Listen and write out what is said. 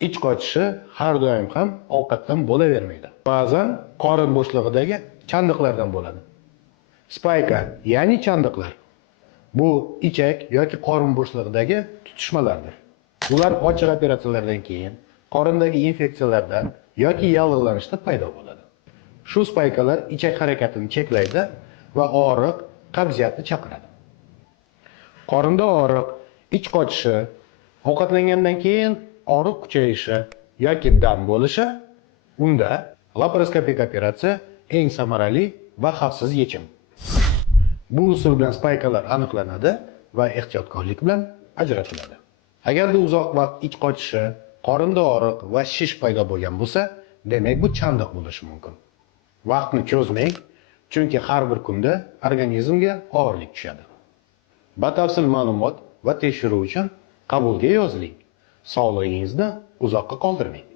Ich qochishi har doim ham ovqatdan bo'lavermaydi. Ba'zan qorin bo'shlig'idagi chandiqlardan bo'ladi. Spayka, ya'ni chandiqlar, bu ichak yoki qorin bo'shlig'idagi tutishmalardir. Ular ochiq operatsiyalardan keyin qorindagi infeksiyalardan yoki yallig'lanishda paydo bo'ladi. Shu spaykalar ichak harakatini cheklaydi va og'riq, qabziyatni chaqiradi. Qorinda og'riq, ich qochishi, ovqatlangandan keyin og'riq kuchayishi yoki dam bo'lishi, unda laparoskopik operatsiya eng samarali va xavfsiz yechim. Bu usul bilan spaykalar aniqlanadi va ehtiyotkorlik bilan ajratiladi. Agarda uzoq vaqt ich qochishi, qorinda og'riq va shish paydo bo'lgan bo'lsa, demak bu chandiq bo'lishi mumkin. Vaqtni cho'zmang, chunki har bir kunda organizmga og'irlik tushadi. Batafsil ma'lumot va tekshiruv uchun qabulga yoziling. Sog'lig'ingizni uzoqqa qoldirmang.